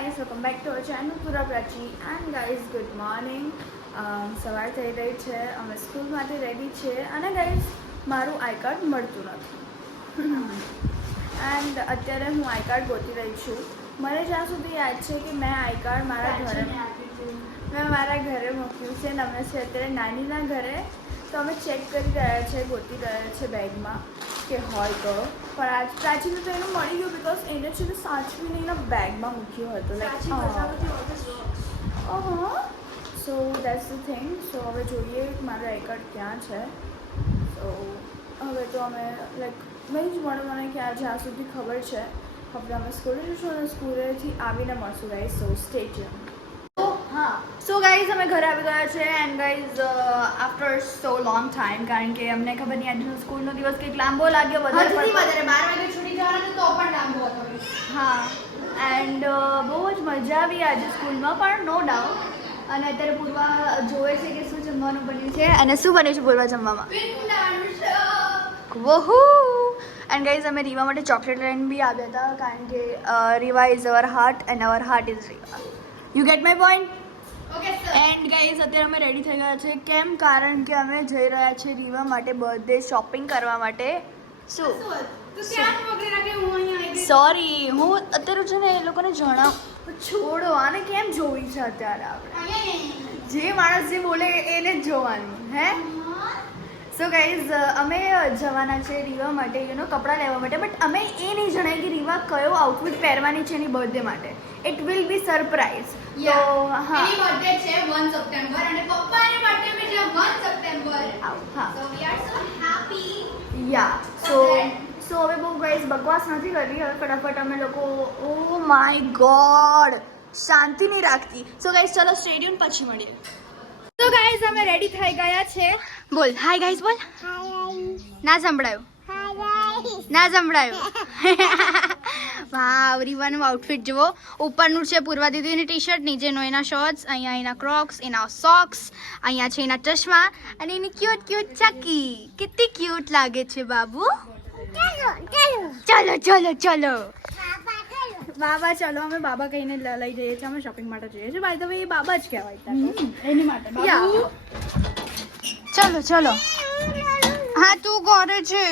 Guys welcome back to our channel પૂરા Prachi and guys good morning સવાર થઈ રહી છે અમે સ્કૂલમાંથી રેડી છે અને ગાઈઝ મારું આઈ કાર્ડ મળતું નથી. એન્ડ અત્યારે હું આઈ કાર્ડ ગોતી રહી છું. મને જ્યાં સુધી યાદ છે કે મેં આઈ કાર્ડ મારા ઘરે મેં મારા ઘરે મૂક્યું છે અને અમે છે અત્યારે નાનીના ઘરે. તો અમે ચેક કરી રહ્યા છે ગોતી રહ્યા છે બેગમાં કે હોય તો. પણ આજ પ્રાચીને તો એનું મળી ગયું બિકોઝ એને છે ને સાચવીને એના બેગમાં મૂક્યો હતો. લાઈક ઓહો so that's the thing so હવે જોઈએ મારો રેકર્ડ કાર્ડ ક્યાં છે. સો હવે તો અમે લાઈક નહીં જ મળે મને કે આ જ્યાં સુધી ખબર છે. હવે અમે સ્કૂલે જઈશું અને સ્કૂલેથી આવીને મળશું ગાઈઝ સો સ્ટેચ્યુ ગાઈઝ અમે ઘરે આવી ગયા છે and guys after so long time કારણ કે અમને ખબર નહીં આજનો સ્કૂલનો દિવસ કંઈક લાંબો લાગ્યો વધારે. વધારે બાર વાગે છૂટી જવાનું તો પણ લાંબો હતો. હા એન્ડ બહુ જ મજા આવી આજે સ્કૂલમાં પણ નો ડાઉટ અને અત્યારે પૂર્વા જોવે છે કે શું જમવાનું બન્યું છે અને શું બન્યું છે પૂર્વા જમવામાં? વહુ! એન્ડ ગાઈઝ અમે રીવા માટે ચોકલેટ લઈને બી આવ્યા હતા કારણ કે Riva is our heart and our heart is Riva. You get my point and guys અત્યારે અમે રેડી થઈ ગયા છે. કેમ? કારણ કે અમે જઈ રહ્યા છીએ રીવા માટે બર્થડે શોપિંગ કરવા માટે. શું. સોરી હું અત્યારે છે ને એ લોકોને જણાવ છોડો આને કેમ જોવી છે અત્યારે આપણે? જે માણસ જે બોલે એને જ જોવાનું હે? સો ગાઈઝ અમે જવાના છે રીવા માટે યુ નો કપડાં લેવા માટે બટ અમે એ નહીં જણાય કે રીવા કયો આઉટફિટ પહેરવાની છે એની બર્થડે માટે. ઇટ વિલ બી સરપ્રાઈઝ તો હા. એની birthday છે 1 સપ્ટેમ્બર અને પપ્પાની birthday બી છે 1 સપ્ટેમ્બર હા. યા સો સો હવે બહુ ગાઈઝ બકવાસ નથી કરવી હવે ફટાફટ અમે લોકો ઓ માય ગોડ શાંતિ નહીં રાખતી. સો ગાઈઝ ચલો સ્ટેડિયમ પછી મળીએ. તો ગાઈઝ અમે રેડી થઈ ગયા છે. બોલ. હાય ગાઈઝ બોલ. ના સંભળાયું. ના સંભળાયું. વાવ રીવાનું આઉટફિટ જુઓ. ઉપરનું છે પૂર્વા દીદીની ટી શર્ટ નીચેનો એના શોર્ટ્સ અહીંયા એના ક્રોક્સ એના સોક્સ અહીંયા છે એના ચશ્મા અને એની ક્યુટ ક્યુટ ચક્કી કેટલી ક્યુટ લાગે છે બાબુ? ચલો ચલો ચલો. બાબા ચલો અમે બાબા કહીને લઈ જઈએ છીએ અમે શોપિંગ માટે જઈએ છીએ. બાય ધ વે એ બાબા જ કહેવાય. એની માટે. ચલો ચલો. હા તું કરે છે.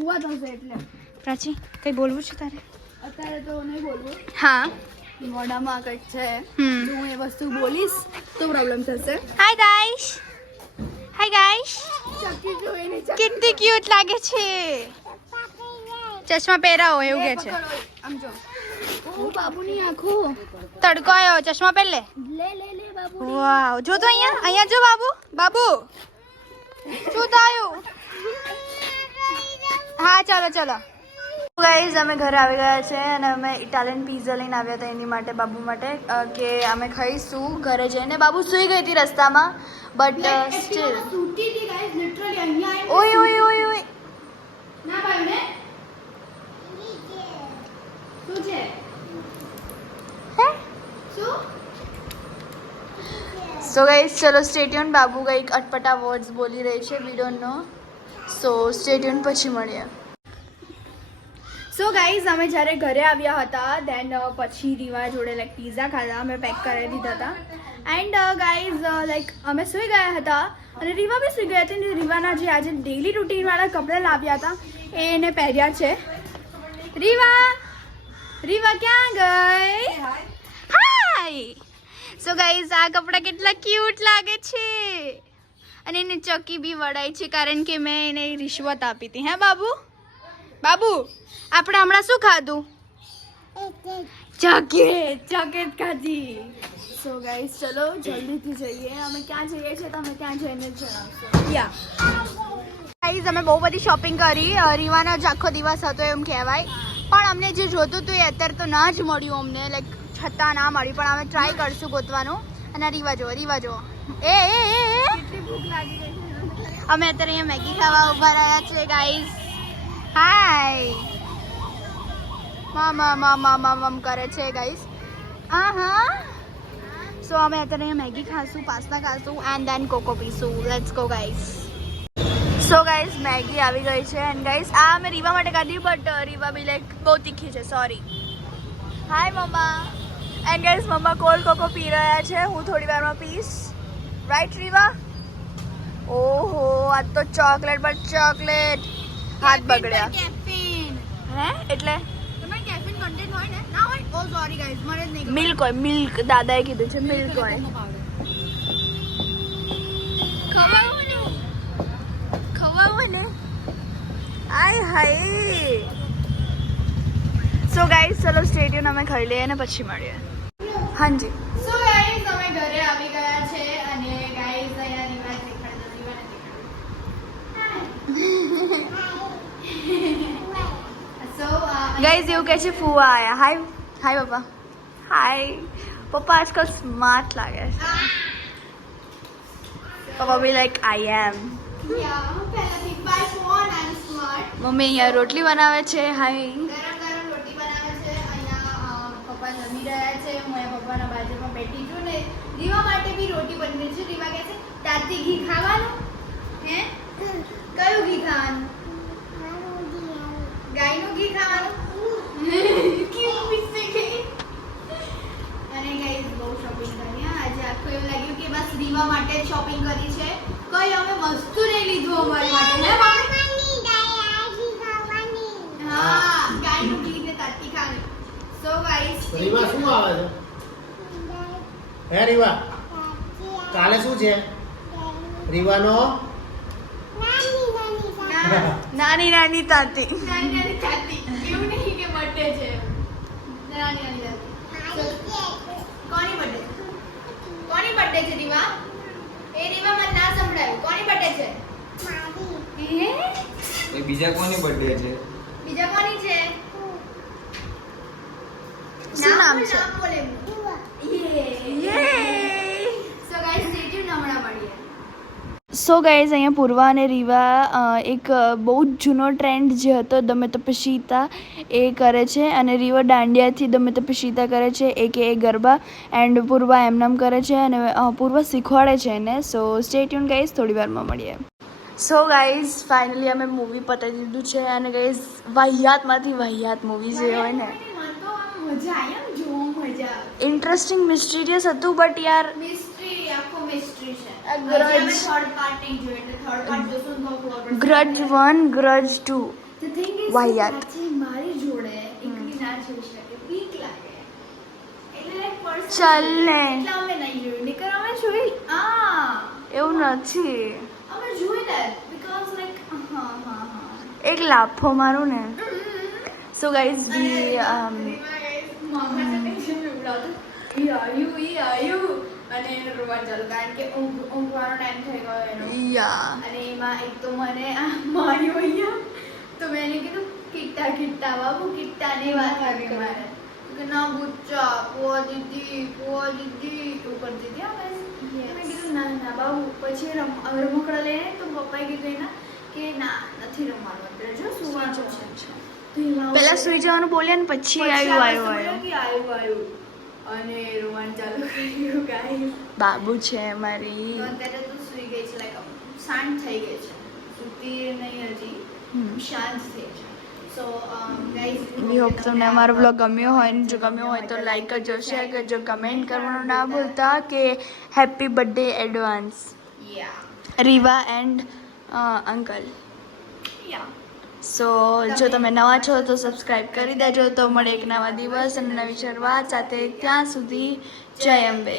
ઉવા થશે એટલે. પ્રાચી કઈ બોલવું છે તારે? અત્યારે તો નહીં બોલવું. હા. મોઢામાં કંઈક છે. હું એ વસ્તુ બોલીશ તો પ્રોબ્લેમ થશે. હાય ગાઈશ હાય ગાઈશ કેટલી ક્યુટ લાગે છે. ચશ્મા પહેરાવો એવું કે છે. આમ જો. ઓ બાબુની આંખો. તડકો આવ્યો ચશ્મા પહેર લે. લે લે લે બાબુ વાવ જો તો અહીંયા અહીંયા જો બાબુ. બાબુ શું થયું હા ચાલો ચાલો. ગાઈઝ અમે ઘરે આવી ગયા છે અને અમે ઇટાલિયન પીઝા લઈને આવ્યા હતા એની માટે બાબુ માટે કે અમે ખાઈશું ઘરે જઈને. બાબુ સૂઈ ગઈ હતી રસ્તામાં બટ સ્ટીલ ઓય ઓય ઓય ઓય. સો ગાઈઝ ચલો સ્ટેટ્યુન બાબુ કંઈક અટપટા વર્ડ્સ બોલી રહી છે we don't know so stay tuned પછી મળીએ. સો ગાઈઝ અમે જ્યારે ઘરે આવ્યા હતા દેન પછી રીવા જોડે લાઈક પીઝા ખાધા, અમે પેક કરી દીધા હતા. એન્ડ ગાઈઝ લાઈક અમે સૂઈ ગયા હતા અને રીવા બી સૂઈ ગયા હતી અને રીવાના જે આજે ડેલી રૂટીનવાળા કપડાં લાવ્યા હતા, એ એને પહેર્યા છે. રીવા રીવા ક્યાં ગઈ? હાય સો ગાઈઝ આ કપડાં કેટલા ક્યુટ લાગે છે. અને એને ચક્કી બી વડાય છે કારણ કે મેં એને રિશ્વત આપી હતી. હે, બાબુ? બાબુ આપણે હમણાં શું ખાધું? ચોકેટ ચોકેટ ખાધી. સો ગાઈઝ ચલો જલ્દીથી જઈએ. અમે ક્યાં જઈએ છીએ તમે ત્યાં જઈને જણાવશો. યા ગાઈઝ અમે બહુ બધી શોપિંગ કરી. રીવાનો જ આખો દિવસ હતો એમ કહેવાય. પણ અમને જે જોતું હતું એ અત્યારે તો ના જ મળ્યું અમને. લાઈક છતાં ના મળ્યું પણ અમે ટ્રાય કરશું ગોતવાનું. અને રીવા જો રીવા જો એ એ એ એ. અમે અત્યારે અહીંયા મેગી ખાવા ઊભા રહ્યા છીએ ગાઈઝ હાય મા મા મા મા મમ કરે છે ગાઈસ હા હા સો અમે અત્યારે મેગી ખાશું, પાસ્તા ખાશું and then cocoa પીશું. Let's go guys so guys Maggi આવી ગઈ છે એન્ડ ગાઈસ આ મેં રીવા માટે કાઢી બટ રીવા બી લાઈક બહુ તીખી છે sorry hi mamma and guys mamma cold cocoa પી રહ્યા છે, હું થોડી વારમાં પીશ રાઈટ રીવા? ઓહો, આ તો ચોકલેટ બટ ચોકલેટ હાથ બગડ્યા. કેફીન હે? એટલે? તમારે કેફીન કન્ટેન્ટ હોય ને? હોય ઓ સોરી ગાઈસ મને મિલ્ક હોય મિલ્ક દાદાએ કીધું છે મિલ્ક હોય. ખવાવું ને? આય હાય. સો ગાઈસ ચલો સ્ટેડિયમ અમે ખાઈ લઈએ અને પછી મળીએ. હાજી. સો ગાઈસ અમે ઘરે આવી ગયા છે અને ગાઈસ અહીંયા રિવાજ દેખાડતો રિવાજ દેખાડતો સો ગાઈઝ એવું કહે છે ફુવા આયા હાય હાય પપ્પા હાય પપ્પા આજકાલ સ્માર્ટ લાગે છે પપ્પા બી લાઈક આઈ એમ યા પહેલાથી bye phone I smart mummy અહીંયા રોટલી બનાવે છે હાય ગરમ ગરમ રોટી બનાવે છે અહીંયા અ, પપ્પા જમી રહ્યા છે હું અહીંયા પપ્પાના બાજુમાં બેઠી છું ને રીવા માટે બી રોટી બની છે રીવા કહે છે તાતી ઘી ખાવાનું હે કયું ઘી ખાવાનું ગાયનું ઘી ખાવાનું કેવું પીસે ગઈ અને ગાઈસ બહુ શોપિંગ કરી હા. આજે આખો એવું લાગ્યું કે બસ રીવા માટે શોપિંગ કરી છે. કઈ અમે વસ્તુ નહીં લીધું અમારી માટે હે મમ્મી? હા ગાયનું ઘી ને તાતી સો ગાઈસ રીવા શું આવે છે? હે રીવા? કાલે શું છે? રીવાનો? નાની નાની તાતી. નાની નાની તાતી. બર્થડે છે? નાની નાની કોની બર્થડે કોની બર્થડે છે દીવા? એ દીવા મને ના સંભળાયું. કોની બર્થડે છે? મારી એ બીજા કોની બર્થડે છે? બીજા કોની છે? શું નામ છે? નામ બોલે એમનું. યે સો ગાઈઝ અહીંયા પૂર્વા અને રીવા એક બહુ જ જૂનો ટ્રેન્ડ જે હતો દમે તપે શીતા એ કરે છે. અને રીવા દાંડિયાથી દમે તપેશીતા કરે છે એ કે એ ગરબા એન્ડ પૂર્વા એમનામ કરે છે અને પૂર્વા શીખવાડે છે એને. સો સ્ટે ટ્યુન ગાઈઝ થોડી વારમાં મળીએ. સો ગાઈઝ ફાઇનલી અમે મૂવી પતાવી દીધું છે અને ગાઈઝ વાહિયાતમાંથી વાહિયાત મૂવી જે હોય ને. ઇન્ટરેસ્ટિંગ મિસ્ટીરિયસ હતું બટ યાર મિસ્ટ્રી આખો મિસ્ટ્રી છે. પડશે. ગ્રજ વન ગ્રજ ટુ વાહિયાત. ચાલ ને. એવું નથી. એક લાફો મારું ને સો ગાઈઝ બી વી "ઈ આયુ, આયુ." અને રોવા ચાલુ કારણ કે ઊંઘ ઊંઘવાનો ટાઈમ થઈ ગયો એનો. યા. અને એમાં એક તો મને આ માર્યો અહીંયા. તો મેં એને કીધું કિટ્ટા કિટ્ટા બાબુ કિટ્ટાની વાત આવી મારે. કે ના બુચ્ચા પોવા દીદી પોવા દીદી. એવું કરતી હતી બસ. મેં કીધું ના ના બાબુ પછી રમ રમકડા લઈને તો પપ્પાએ કીધું એના કે ના નથી રમવાનું અત્યારે જો સુવાનું છે. પેલા સુઈ જવાનું બોલ્યા ને પછી આવ્યું આવ્યું આવ્યું આવ્યું અને રોવાનું ચાલુ કર્યું ગાઈસ બાબુ છે મારી. અત્યારે તો સુઈ ગઈ છે લાઈક શાંત થઈ ગઈ છે. સુતી નહીં હજી. હમ. શાંત થઈ છે. સો ગાઈઝ વી હોપ તમને અમારો બ્લોગ ગમ્યો હોય ને જો ગમ્યો હોય તો લાઈક કરજો શેર કરજો કમેન્ટ કરવાનું ના ભૂલતા કે happy birthday advance yeah Riva and uncle. Yeah so જો તમે નવા છો તો સબસ્ક્રાઈબ કરી દેજો. તો મળે એક નવા દિવસ અને નવી શરૂઆત સાથે. ત્યાં સુધી જય અંબે.